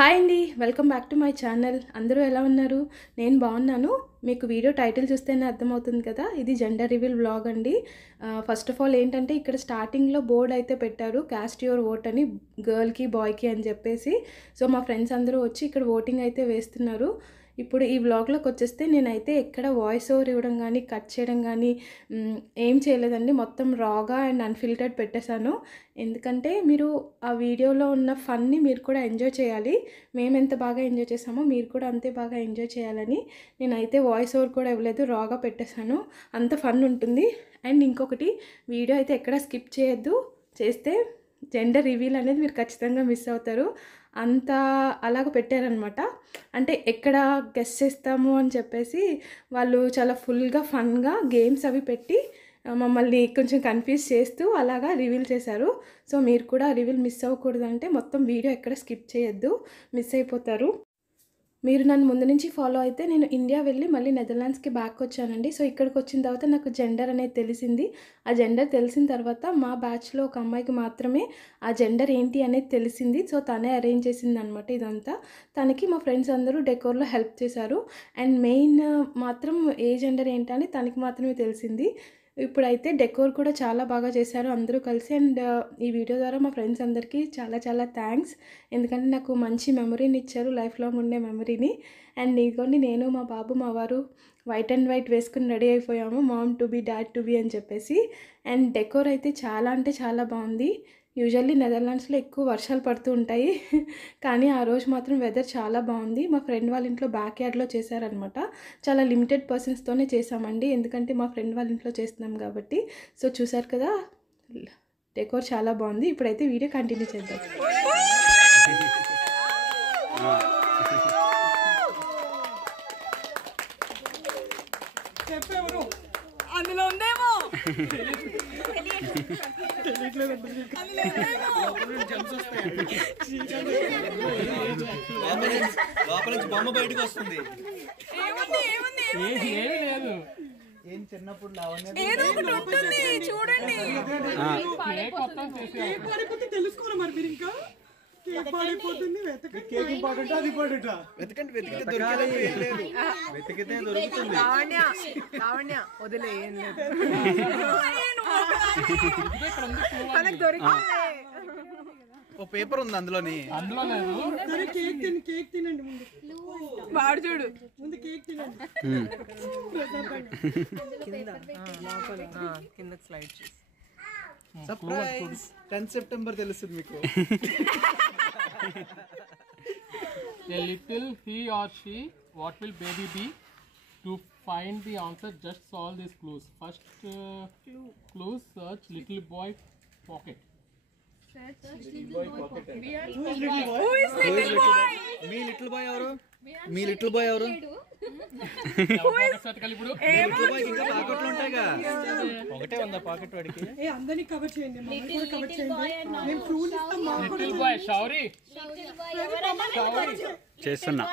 Hi అండి, welcome back to my channel. అందరూ ఎలా ఉన్నారు? నేను బాగున్నాను. మీకు వీడియో టైటిల్ చూస్తేనే అర్థమవుతుంది కదా, ఇది జెండర్ రివీల్ వ్లాగ్ అండి. ఫస్ట్ ఆఫ్ ఆల్ ఏంటంటే ఇక్కడ స్టార్టింగ్లో బోర్డ్ అయితే పెట్టారు, క్యాస్ట్ యువర్ ఓట్ అని, గర్ల్కి బాయ్కి అని చెప్పేసి. సో మా ఫ్రెండ్స్ అందరూ వచ్చి ఇక్కడ ఓటింగ్ అయితే వేస్తున్నారు. ఇప్పుడు ఈ వ్లాగ్లోకి వచ్చేస్తే నేనైతే ఎక్కడ వాయిస్ ఓవర్ ఇవ్వడం కానీ కట్ చేయడం కానీ ఏం చేయలేదండి. మొత్తం రాగా అండ్ అన్ఫిల్టర్డ్ పెట్టేశాను. ఎందుకంటే మీరు ఆ వీడియోలో ఉన్న ఫన్ని మీరు కూడా ఎంజాయ్ చేయాలి. మేము ఎంత బాగా ఎంజాయ్ చేసామో మీరు కూడా అంతే బాగా ఎంజాయ్ చేయాలని నేనైతే వాయిస్ ఓవర్ కూడా ఇవ్వలేదు, రాగా పెట్టేశాను. అంత ఫన్ ఉంటుంది. అండ్ ఇంకొకటి, వీడియో అయితే ఎక్కడ స్కిప్ చేయొద్దు. చేస్తే జెండర్ రివీల్ అనేది మీరు ఖచ్చితంగా మిస్ అవుతారు. అంత అలాగ పెట్టారనమాట. అంటే ఎక్కడ గెస్ చేస్తాము అని చెప్పేసి వాళ్ళు చాలా ఫుల్గా ఫన్గా గేమ్స్ అవి పెట్టి మమ్మల్ని కొంచెం కన్ఫ్యూజ్ చేస్తూ అలాగా రివీల్ చేశారు. సో మీరు కూడా రివీల్ మిస్ అవ్వకూడదంటే మొత్తం వీడియో ఎక్కడ స్కిప్ చేయొద్దు, మిస్ అయిపోతారు. మీరు నన్ను ముందు నుంచి ఫాలో అయితే నేను ఇండియా వెళ్ళి మళ్ళీ నెదర్లాండ్స్కి బ్యాక్ వచ్చానండి. సో ఇక్కడికి వచ్చిన తర్వాత నాకు జెండర్ అనేది తెలిసింది. ఆ జెండర్ తెలిసిన తర్వాత మా బ్యాచ్లో ఒక అమ్మాయికి మాత్రమే ఆ జెండర్ ఏంటి అనేది తెలిసింది. సో తనే అరేంజ్ చేసింది అనమాట ఇదంతా. తనకి మా ఫ్రెండ్స్ అందరూ డెకోర్లో హెల్ప్ చేశారు. అండ్ మెయిన్ మాత్రం ఏ జెండర్ ఏంటని తనకి మాత్రమే తెలిసింది. ఇప్పుడైతే డెకోర్ కూడా చాలా బాగా చేశారు అందరూ కలిసి. అండ్ ఈ వీడియో ద్వారా మా ఫ్రెండ్స్ అందరికీ చాలా చాలా థ్యాంక్స్. ఎందుకంటే నాకు మంచి మెమరీని ఇచ్చారు, లైఫ్ లాంగ్ ఉండే మెమరీని. అండ్ ఇదిగోండి, నేను మా బాబు మా వారు వైట్ అండ్ వైట్ వేసుకుని రెడీ అయిపోయాము, mom to be dad to be అని చెప్పేసి. అండ్ డెకోర్ అయితే చాలా అంటే చాలా బాగుంది. యూజువల్లీ నెదర్లాండ్స్లో ఎక్కువ వర్షాలు పడుతూ ఉంటాయి, కానీ ఆ రోజు మాత్రం వెదర్ చాలా బాగుంది. మా ఫ్రెండ్ వాళ్ళ ఇంట్లో బ్యాక్ యార్డ్లో చేశారనమాట. చాలా లిమిటెడ్ పర్సన్స్తోనే చేసామండి, ఎందుకంటే మా ఫ్రెండ్ వాళ్ళ ఇంట్లో చేస్తున్నాం కాబట్టి. సో చూసారు కదా, డెకోర్ చాలా బాగుంది. ఇప్పుడైతే వీడియో కంటిన్యూ చేద్దాం. అందులో ఉందేమో లోపల నుంచి బొమ్మ బయటకు వస్తుంది. ఏం చిన్నప్పుడు ఏదో ఒకటి ఉంటుంది చూడండి. తెలుసుకోవాలి మరి మీరు ఇంకా వెతికితే దొరుకుతుంది. లావణ్య వదిలే, ఏం లేదు మనకు దొరికింది. ఓ పేపర్ ఉంది అందులోని. కేక్ తినండి ముందు, వాడు చూడు ముందు కేక్ తినండి. కింద స్లైడ్ చేసి సర్ప్రైజ్. 10 సెప్టెంబర్ తెలుస్తుంది మీకు. A little he or she, what will baby be? To find the answer, just solve these clues. First clue, search little boy pocket. Who is little boy? Me little boy ఎవరు? మీ little boy ఎవరు? ఇప్పుడు little boy ఇంకా పాకెట్లు ఉంటాయిగా. ఒకటే ఉందా pocket వాడికి? అందరినీ cover చేయండి, మమ్మల్ని కూడా కవర్ చేయండి. మేము ఫ్రూట్ ఇస్తాం. లిటిల్ బాయ్ షౌరీ చేస్తున్నా.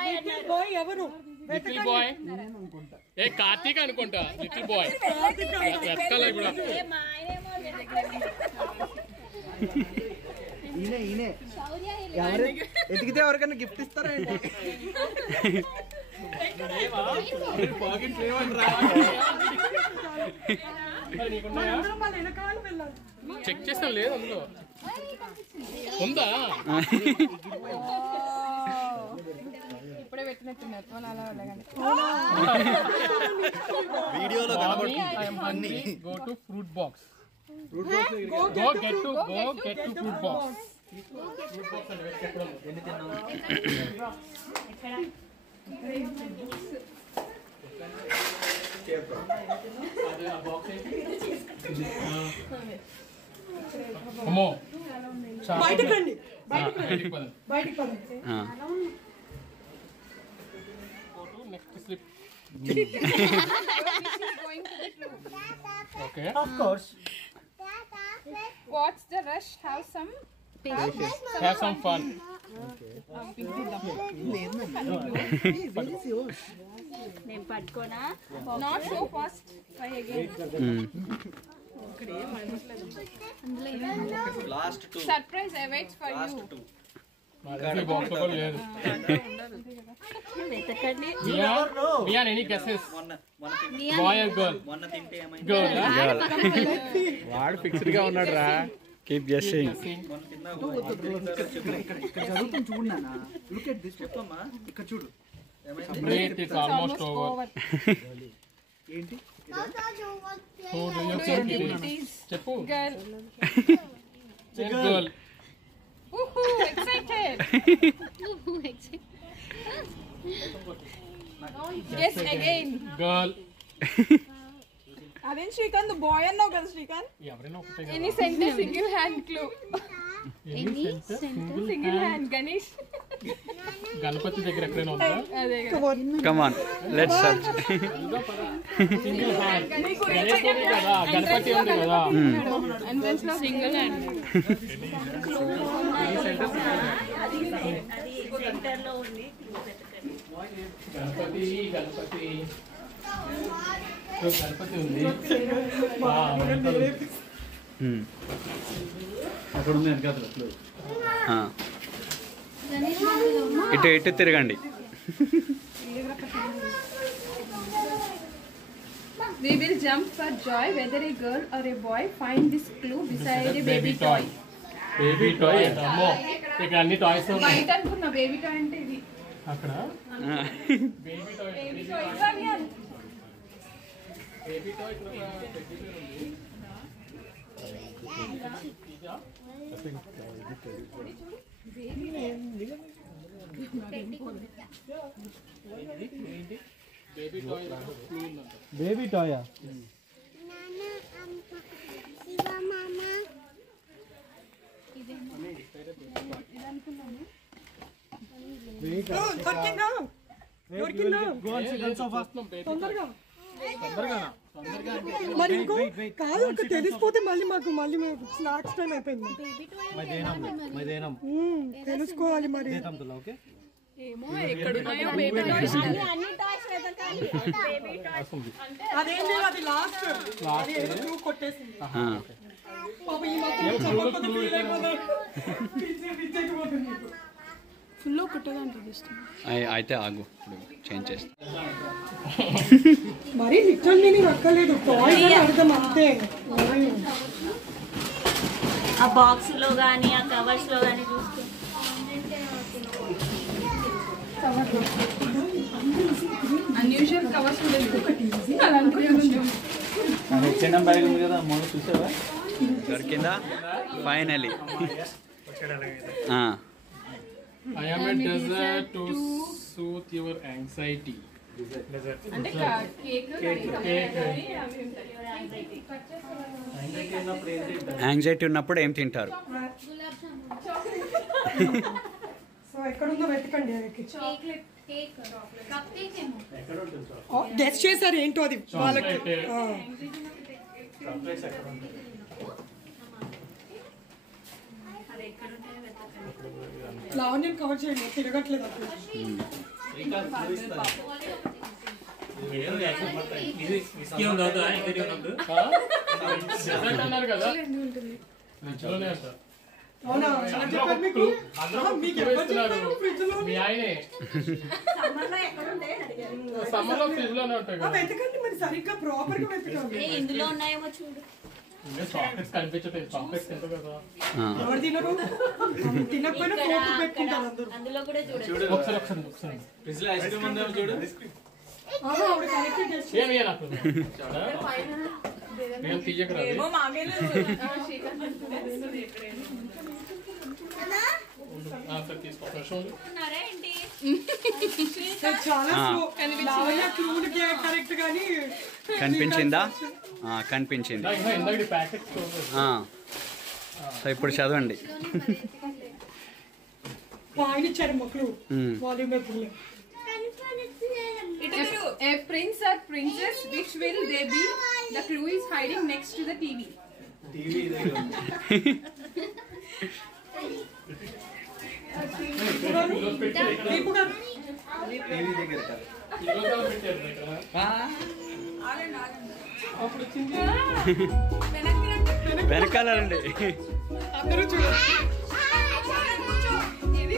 బాయ్ ఎవరు? లిటిల్ బాయ్ ఏ కార్తీక్ అనుకుంటా. లిటిల్ బాయ్ వెతకాల ఇప్పుడు. ఈయనే ఎవరు ఎతికితే ఎవరికైనా గిఫ్ట్ ఇస్తారా ఏంటి? పాకెట్ లేవంటరా. చెక్ చేస్తాం, లేదు అందులో ఉందా? ఇప్పుడే పెట్టినట్టున్నారు. వీడియోలో కనబడుతుంది. Go to fruit box. Go get to fruit box. అమ్మో, బయటకు రండి, బయటికి పదండి. Go to next slip. Okay. Of course. What's the rush? Have some Have some fun. not so fast. Try again. Last 2 Surprise awaits for last you. 2 box లో లేదు. బియాన్ any guesses? Boy or girl? Girl. వాడు fixed గా ఉన్నాడు రా. Keep guessing. జరుగుతుంది చూడు నాన్న. Look at this. చెప్పమ్మా ఇక్కడ చూడు. Wait, it's almost over. ఏంటి Who do you think it is? చెప్పు. Girl. Girl. excited. Yes, again. Girl. అదేం శ్రీకాంత్ బాయ్ అన్నావు కదా శ్రీకాంత్. ఎవరైనా ఒకటే కదా. Any center single hand clue. Any sentence? Single hand Ganesh. Ganapati దగ్గర ఎక్కడైనా ఉందా? అదే come on let's search. Single hand. Ganesh ఉంది కదా, గణపతి ఉంది కదా. ఎంట్రన్స్ లో సింగిల్ హ్యాండ్. గణపతి గణపతి గణపతి ఉంది. అక్కడ ఉంది వెనకాల. ఇటు ఇటు తిరగండి. We will jump for joy whether a girl or a boy find this clue beside a baby toy. Baby toy. అమ్మో, ఇక్కడ అన్ని టాయ్స్ ఉన్నాయి. బయట అనుకున్నా బేబీ టాయ్ అంటే ఇది. అక్కడ బేబీ టాయ్. బేబీ టాయ్ ఇక్కడ టెడ్డీ బేర్ ఉంది. బేబీ టాయా? మరి ఇంకో కాదు తెలిసిపోతే మళ్ళీ మాకు మళ్ళీ స్నాక్స్ టైం అయిపోయింది. తెలుసుకోవాలి మరి. ఏమో ఎక్కడున్నాయో బేబీ టాయ్స్. అదేం లేదు, అది లాస్ట్ కొట్టేసింది. పాప ఈ ఫుల్ కొట్టేదంటే అయితే ఆగు, చేంజ్ చేస్తా. మరి లిటరల్ మీనింగ్ అక్కర్లేదు, టాయ్స్ అని అర్థం అంతే. ఆ బాక్స్ లో గానీ ఆ కవర్స్ లో గానీ చూస్తే అన్యూజువల్ కవర్స్ కూడా అలా అనుకున్నాను. చిన్న బ్యాగ్ ఉంది కదా, మొన్న చూసావా? దొరికిందా finally? I am a dessert to soothe your anxiety. అంటే కేక్ యాంగ్జైటీ ఉన్నప్పుడు ఏం తింటారు? సో ఎక్కడుందో వెతకండి. గెస్ చేశారు ఏంటో అది వాళ్ళకి. లావణ్యం కవర్ చేయండి, తిరగట్లేదు అప్పుడు. అన్నారు కదా, మంచిగానే అంటారు. అవునా? ఎలా చెప్పారు మీకు? మీకు ఎవరు చెప్పారు? ఫ్రిడ్జ్ లో మీ ఆయనే సమ్మర్ లో ఫ్రిడ్జ్ లోనే ఉంటాయి కదా. వెతకండి మరి, సరిగ్గా ప్రాపర్ గా వెతకండి. ఇందులో ఉన్నాయేమో చూడు. చాక్లెట్స్ కనిపించట్లేదు, చాక్లెట్స్ తింటారు కదా. ఎవరు తినరు? తినకపోయినా ఫోటో పెట్టుకుంటారు అందరూ. అందులో కూడా చూడు. ఒకసారి ఆవిడ కరెక్ట్ గెస్ ఏమి నాకు నేను తీయకరాదు. సార్ తీసుకో, ఫ్రెష్ ఉంది. ఉన్నారా ఏంటి? చాలా క్లూడ్ కరెక్ట్ గానీ కనిపించిందా? కనిపించింది. ఇందాక ప్యాకెట్ సో ఇప్పుడు చదవండి. పాయింట్ ఇచ్చారు మొక్కలు వాల్యూమ్ పెట్టుకుని. A prince or princess, which will they be? The clue is hiding next to the TV. Deepu గారు వెనకాలండి అందరూ చూడండి. ఇది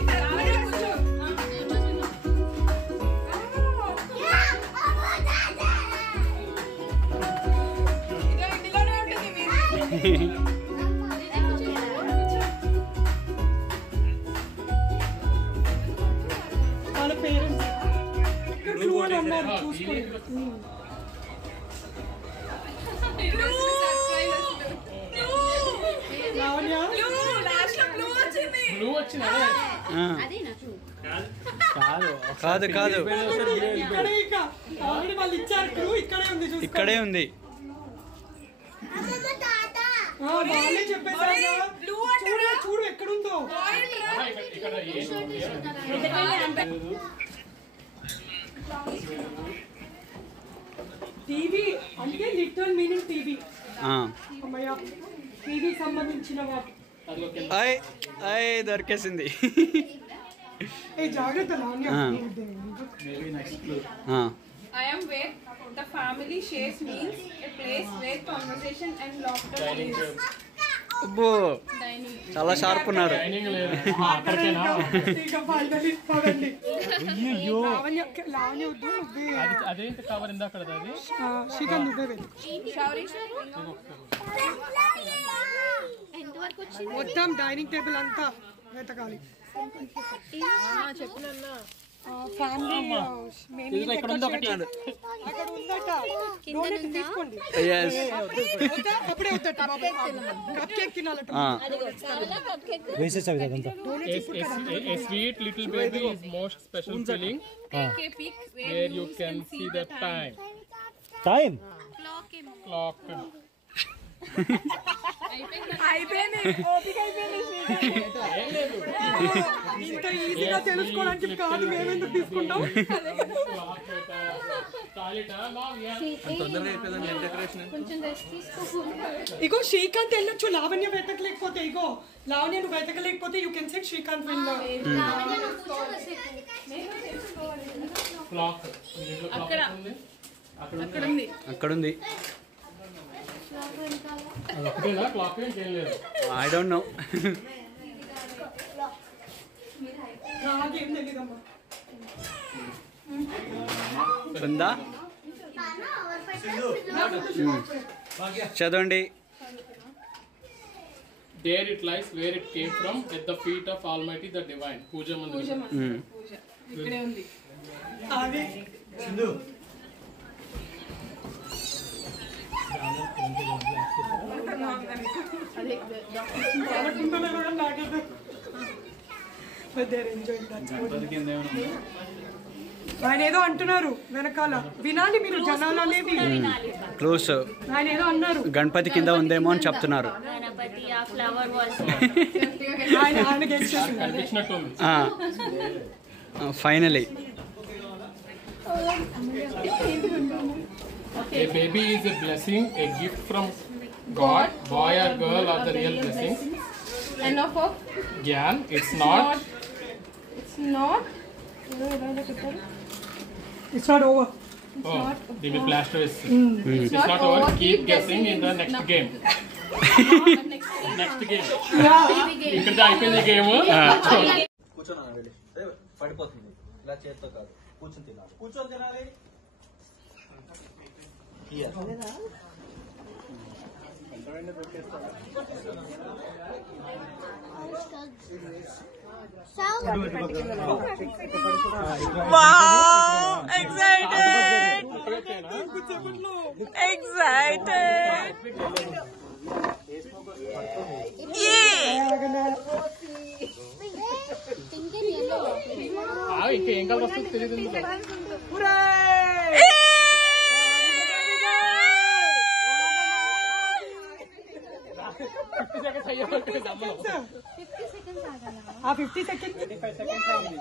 ఉన్నారు చూసుకోండి. లావణ్య బ్లూ వచ్చింది కాదు కాదు ఇక్కడే ఇక ఆల్రెడీ వాళ్ళు ఇచ్చారు clue, ఇక్కడే ఉంది చూసుకోండి. ఇక్కడే ఉంది. వాళ్ళే చెప్పేసారు కదా. చూడు ఎక్కడుందో. ఇక్కడ టీవీ అంటే లిటరల్ మీనింగ్ టీవీ. అమ్మయ్య టీవీకి సంబంధించిన వాటి. దొరికేసింది. ఏ జాగ్రత్త Lavanya. I am where the family shares meals, a place where conversation and laughter is. అబ్బో చాలా షార్ప్ ఉన్నారు. డైనింగ్ లేదు అక్కడికేనా ఇక ఫైనల్లీ పదండి. లావణ్య వద్దు నువ్వే. అదేంటి కవర్ ఇందాక అది శ్రీకాంత్ నువ్వే వెళ్ళు. మొత్తం డైనింగ్ టేబుల్ అంతా వెతకాలి. ఫ్యామిలీ ఇక్కడ ఉంది ఒకటి అక్కడ ఉందట. డోనట్ తీసుకోండి. అప్పుడే వద్దట బాబు. కప్ కేక్ తినాలట. A sweet little baby is most special feeling where you can see the time. Clock. ఇంత ఈజీగా తెలుసుకోవడానికి కాదు మేమెందుకు తీసుకుంటాం. ఇగో శ్రీకాంత్ వెళ్ళొచ్చు. లావణ్య వెతకలేకపోతే ఇగో లావణ్య నువ్వు వెతకలేకపోతే you can set Srikanth win. అక్కడ ఉంది. I don't know. నాకేం తెలియదమ్మా. ఉందా? చదవండి. There it lies where it came from, at the feet of Almighty the Divine. Puja Mandir. ఇక్కడే ఉంది. అదే ఆయన ఏదో అంటున్నారు వెనకాల. వినాలి మీరు జనాలు అనేది. క్లోజ్. ఆయన ఏదో అన్నారు. గణపతి కింద ఉందేమో అని చెప్తున్నారు. గణపతి ఆ ఫ్లవర్ వాల్స్ ఆయన గెస్ చేసింది. కనిపించినట్టుంది. Finally A baby is a blessing, a gift from God. Boy or girl are the real blessings. Enough of Gyan, it's not. it's not over. Oh, they will plaster it. It's not over. Keep guessing in the next game. Next game. ఇక్కడ అయిపోయింది game. కూర్చొని పడిపోతుంది. ఇలా చేత్తో కాదు, కూర్చొని తినాలి. కూర్చొని తినాలి. Wow! Excited! Excited! ఇంకా ఏం కలర్ వస్తుంది తెలియదు. ఆ 50 సెకండ్స్ 25 సెకండ్స్ అయింది.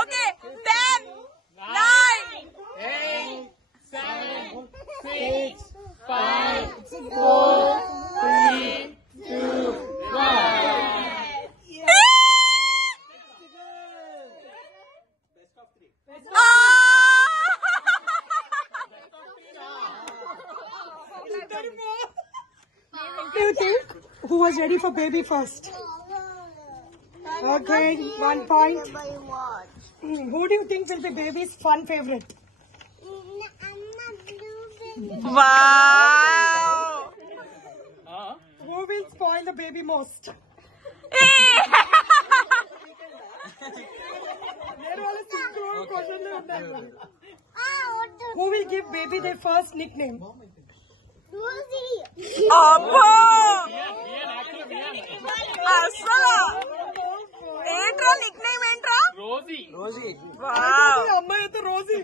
Okay, 10, 9, 8, 7, 6, 5, 4, 3, 2, 1. Do you think who was ready for baby first? Okay, 1 point. Who do you think will be baby's fun favorite? Wow. Who will spoil the baby most? Who will give baby their first nickname? అబ్బో అసలు ఏంట్రా nickname ఏంట్రా? Rosy wow. అమ్మాయి అయితే రోజీ,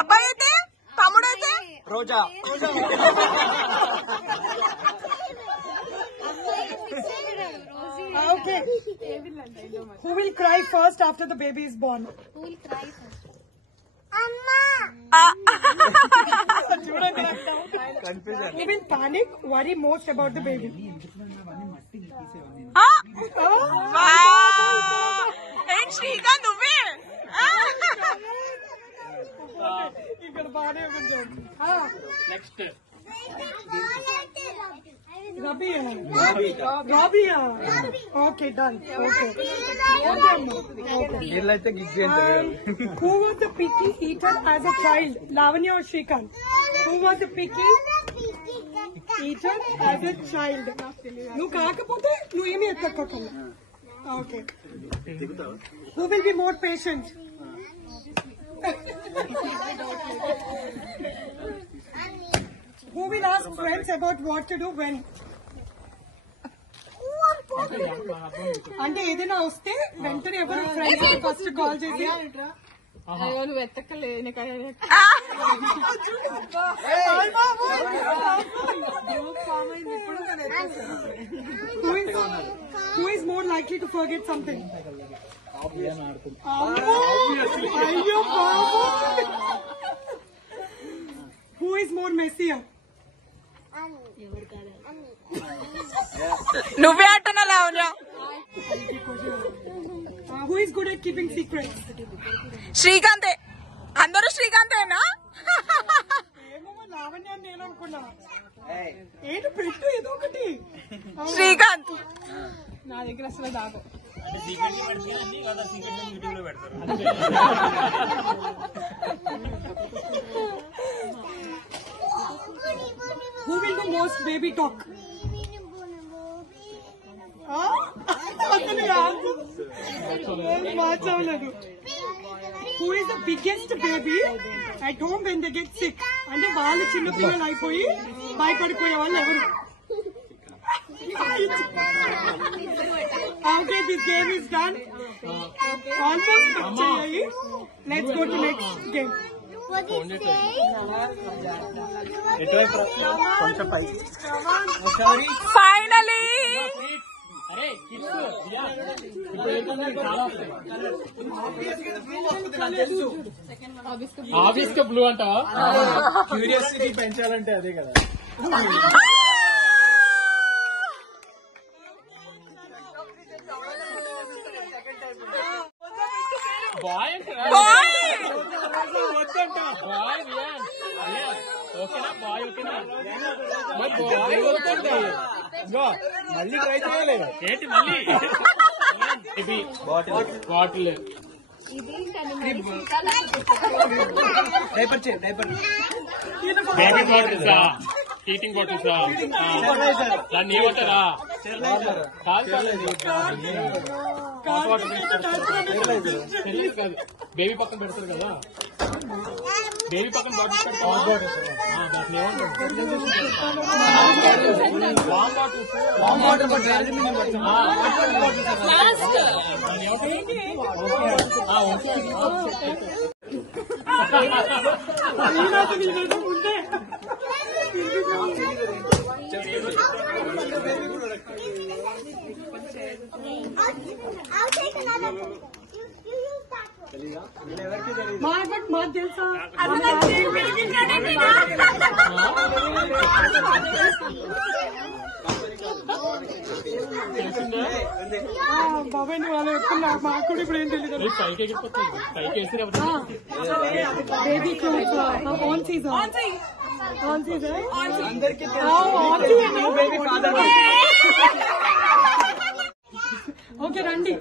అబ్బాయి అయితే తమ్ముడైతే Roja Okay. Who will cry first after the baby is born? Confusion Who will panic, worry most about the baby? ఏంటి శ్రీకాంత్ నువ్వే? ఇక్కడ బాగానే ఉంది. Next Rabia. Okay, done. Okay. వీళ్ళైతే గిజ్జి అంటారు. Who was the picky eater as a child? Lavanya or Shrikant? Who was the picky eater as a child? నువ్వు కాకపోతే నువ్వు ఏమి ఎత్తక్కకుండా. Okay. Who will be more patient? Who will ask friends about what to do when? అంటే ఏదైనా వస్తే వెంటనే ఎవరు friends first call చేసి నువ్వు ఎత్తకలే who is more likely to forget something? అయ్యో బాబు. Who is more messier? నువ్వే అంటున్నా Lavanya. Who is good at keeping secrets? శ్రీకాంతే. అందరూ శ్రీకాంతేనా? ఏమో లావణ్య అని నేను అనుకున్నా. ఏంటి పెట్టు ఏదో ఒకటి. శ్రీకాంత్. నా దగ్గర అసలు దాకా Who will do most baby talk? మార్చలేదు. Who is the biggest baby at home when they get sick? అంటే వాళ్ళు చిన్న పిల్లలు అయిపోయి భయపడిపోయే వాళ్ళు ఎవరు? Okay, this game is done. Almost వచ్చాయి. Let's go to next game. కొంచెం పైకి ఫైనలీ ఆబ్వియస్ గా బ్లూ అంటావా? క్యూరియాసిటీ పెంచాలంటే అదే కదా. బాయ్ బాయ్ ఓకేనా? బాయ్ ఓకేనా? మరి బాయ్ మళ్ళీ ట్రై చేయలేదు ఏంటి? మళ్ళీ బాటిల్ డైపర్ చేయి డైపర్ బేబీ బాటిల్సా? హీటింగ్ బాటిల్సా? దాన్ని ఏమంటారా? కాదు, బేబీ పక్కన పెడతారు కదా, బేబీ పక్కన బాటిల్స్ పెడతారు. I'll take another one. You use that one. మాకు తెలుసా? బాబాయ్ నువ్వు అలా చెప్తున్నా, మాకు కూడా ఇప్పుడు ఏం తెలియదు. పైకి ఎగిరిపోతుంది, పైకి వేసి baby cloth on season, on season okay ఇంకా రండి.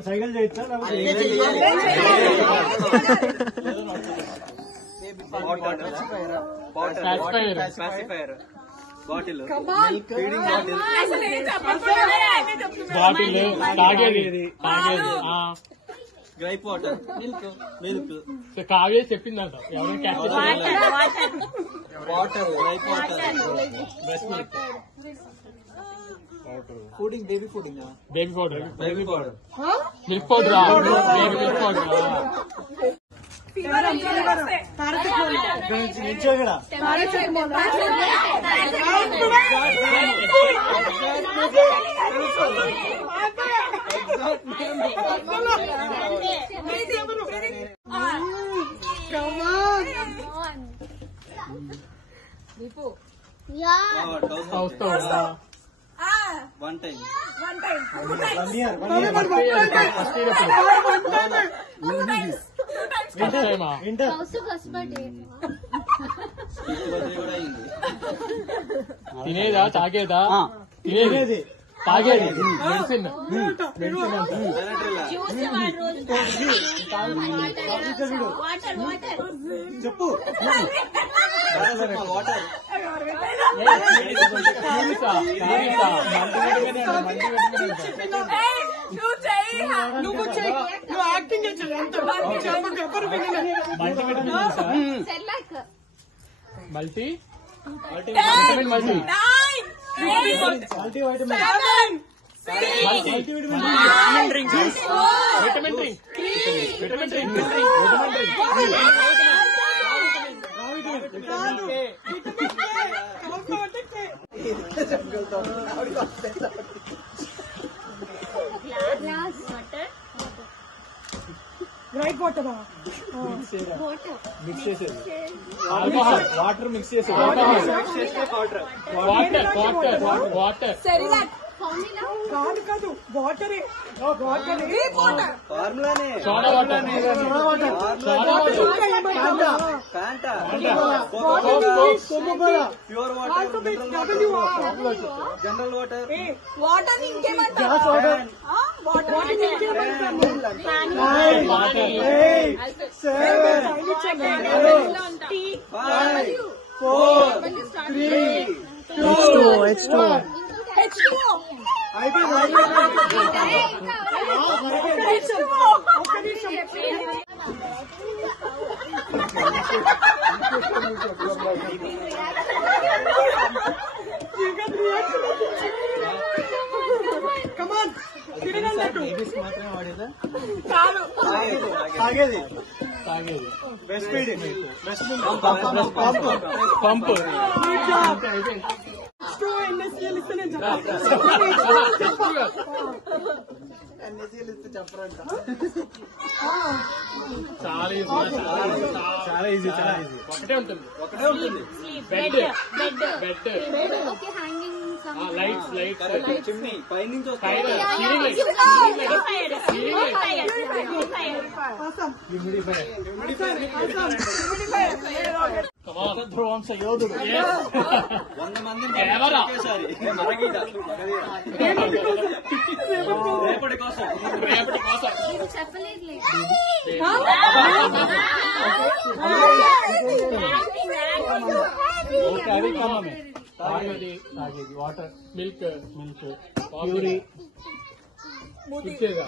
సైకిల్ చేయొచ్చా? బాటిల్ తాగేది గ్రైప్ వాటర్ మిల్క్ కావ్య చెప్పిందంట ఎవరైనా water gripe water pudding baby pudding baby powder baby powder milk powder milk powder one time తినేదా తాగేదా తినేది తాగేది మెడిసిన్ చెప్పు వాటర్ నువ్వు acting multi vitamin multi vitamin drink vitamin drink gripe water mix చేసేది alcohol water mix చేసేది water కాదు వాటరే ఫార్ములానే soda water pure water general water water ఇంకేమంటారు? మాత్రమే వాడేదా తాగేది తాగేది బ్రెస్ట్ ఫీడింగ్ బ్రెస్ట్ పంప్ చాలా ఈజీ ఒకటే ఉంటుంది బెడ్ లైట్స్ చిమ్నీ పైనుంచి ధ్రువంశ యోధుడు 100 మందిని రేపటి కోసం తాగేది వాటర్ మిల్క్ ప్యూరీ ఇచ్చేదా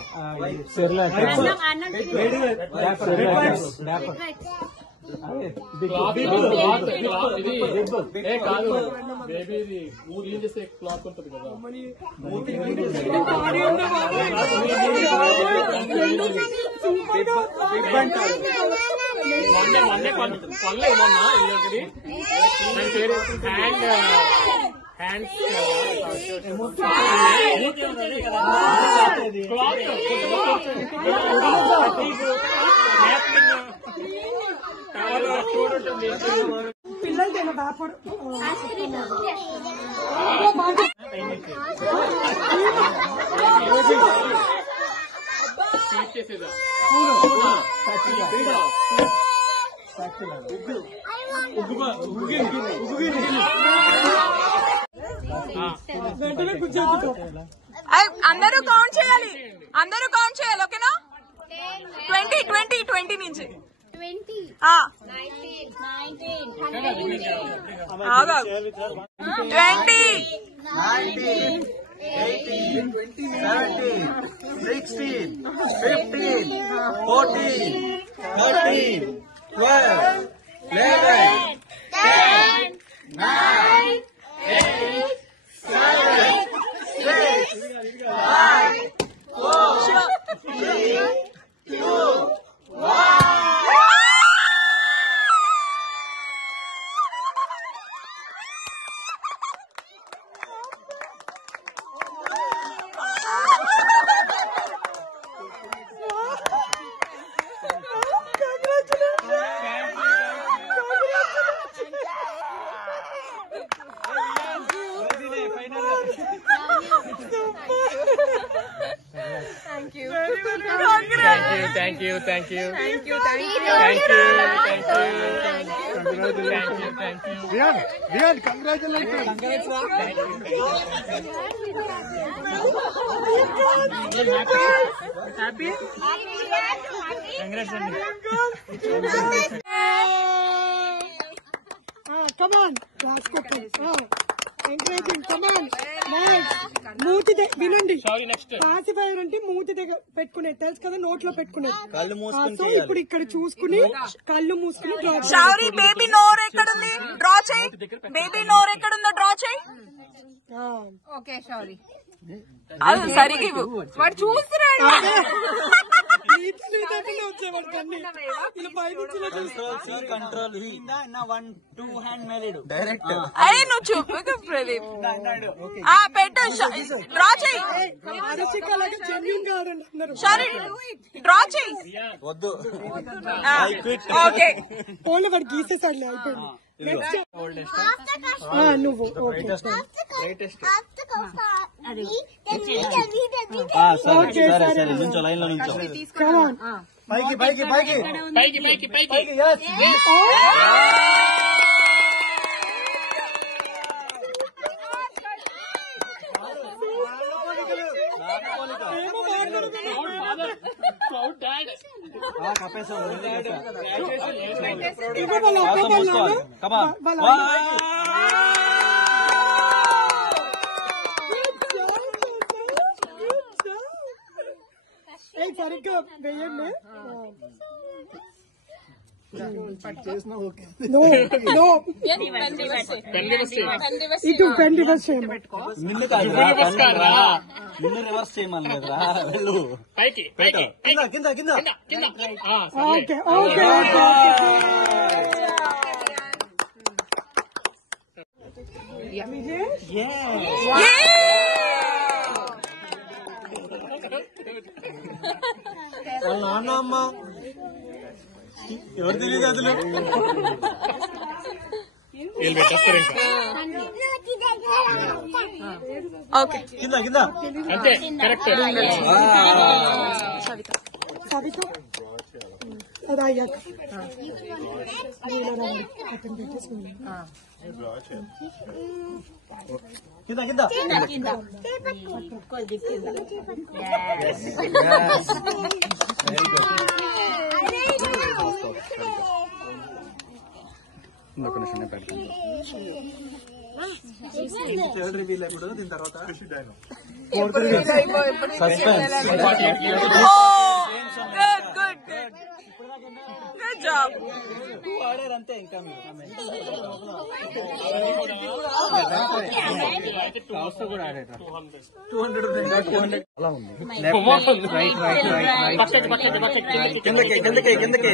కాదు బేబీ ఊరు ఏం చేసే క్లాత్ ఉంటుంది కదా మొన్నే పనులు ఏమన్నా ఇల్లొకటి దాని పేరు హ్యాండ్స్ క్లాత్ పిల్లలదేనా వ్యాపారం? వెంటనే కూర్చోబెట్టుకో. అందరూ కౌంట్ చేయాలి, అందరూ కౌంట్ చేయాలి. ఓకేనా? 20 నుంచి 20 18, 17, 16, 15, 14, 13, 12, 11, 10, 9, 8, 7, 6, 5, 4, 3, 2, 1. Thank you. Riyan, congratulations. Happy? Congratulations. Come on. Encouraging. Come on. Next. మూతి వినండి. పాసిఫైర్ అంటే మూతి దగ్గర పెట్టుకునేది తెలుసు కదా, నోట్లో పెట్టుకునేది. సో ఇప్పుడు ఇక్కడ చూసుకుని కళ్ళు మూసుకుని డ్రా చేయాలి. షౌరీ బేబీ నోర్ ఎక్కడుంది? డ్రా చేయి. బేబీ నోర్ ఎక్కడుందో డ్రా చేయి. ఓకే షౌరీ. అది సరిగ్గా ఇవ్వు. వాడు చూస్తున్నాడు. అయ్యే నువ్వు చూపు ప్రదీప్. పెట్టు డ్రా చేయి. సరే డ్రా చేయి. వద్దు. ఓకే ఓన్లీ వాడు గీసేసాడు అయిపోయింది. నువ్వు సరే నుంచో లైన్ లో నుంచో. పైకి సరిగ్గా వేయండి. ఇటు పెన్ రివర్స్ చేయండి. నిన్ను రివర్స్ చేయమనలేదురా. వెళ్ళు కింద. ఓకే నాన్న అమ్మ ఎవరు తెలియదు అసలు. ఓకే కింద అంతే కరెక్ట్. సవిత అది అయ్యాక కింద రివీల్ అయిపోతుంది. దీని తర్వాత గుడ్ జాబ్. అంతే. ఇంకా కిందకి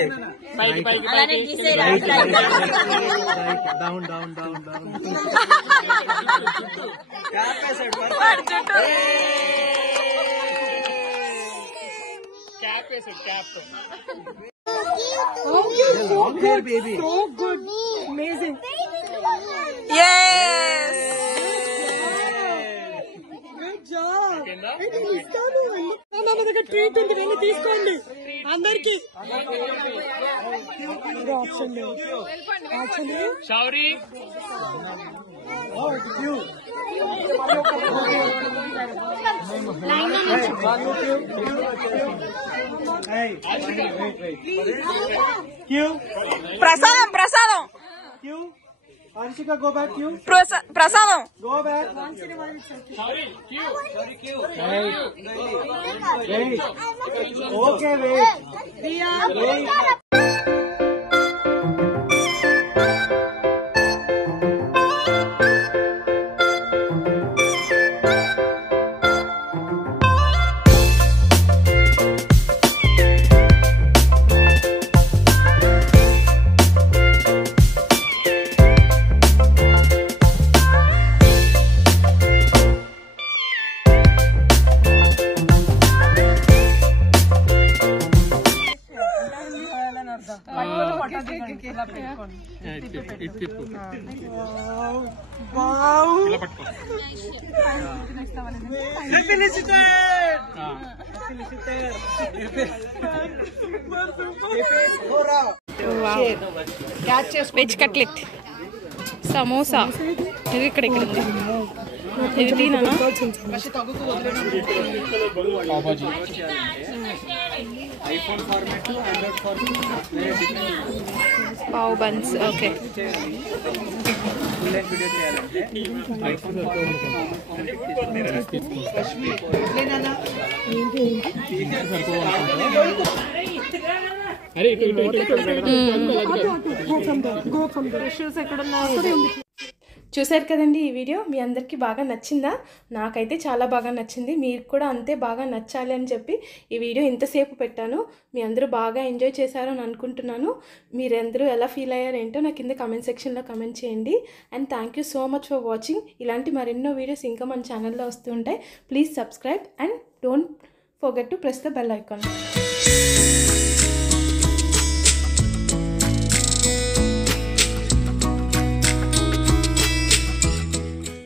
So good, amazing. Yes. Good job. నేను ఇస్తాను. మా దగ్గర ట్రీట్ ఉంది, వెళ్ళి తీసుకోండి అందరికి. ఆప్షన్ లేదు. ఆప్షన్ లేదు. Shauri. ప్రసాదం ప్రసాదం Arshika, go back, Q. ప్రసాదం Go back. Shauri. Q. Wait. Okay, wait. Veg cutlet, samosa, ఇది ఇక్కడ ఉంది. ఇది తినా పావ్ బన్స్. ఓకే, అరే ఇటు ఇటు ఇటు చూశారు కదండి ఈ వీడియో. మీ అందరికీ బాగా నచ్చిందా? నాకైతే చాలా బాగా నచ్చింది. మీకు కూడా అంతే బాగా నచ్చాలి అని చెప్పి ఈ వీడియో ఇంతసేపు పెట్టాను. మీ అందరూ బాగా ఎంజాయ్ చేశారు అని అనుకుంటున్నాను. మీరందరూ ఎలా ఫీల్ అయ్యారు ఏంటో నాకు కింద కమెంట్ సెక్షన్లో కమెంట్ చేయండి. And thank you so much for watching. ఇలాంటి మరెన్నో వీడియోస్ ఇంకా మన ఛానల్లో వస్తూ ఉంటాయి. Please subscribe and don't forget to press the bell icon.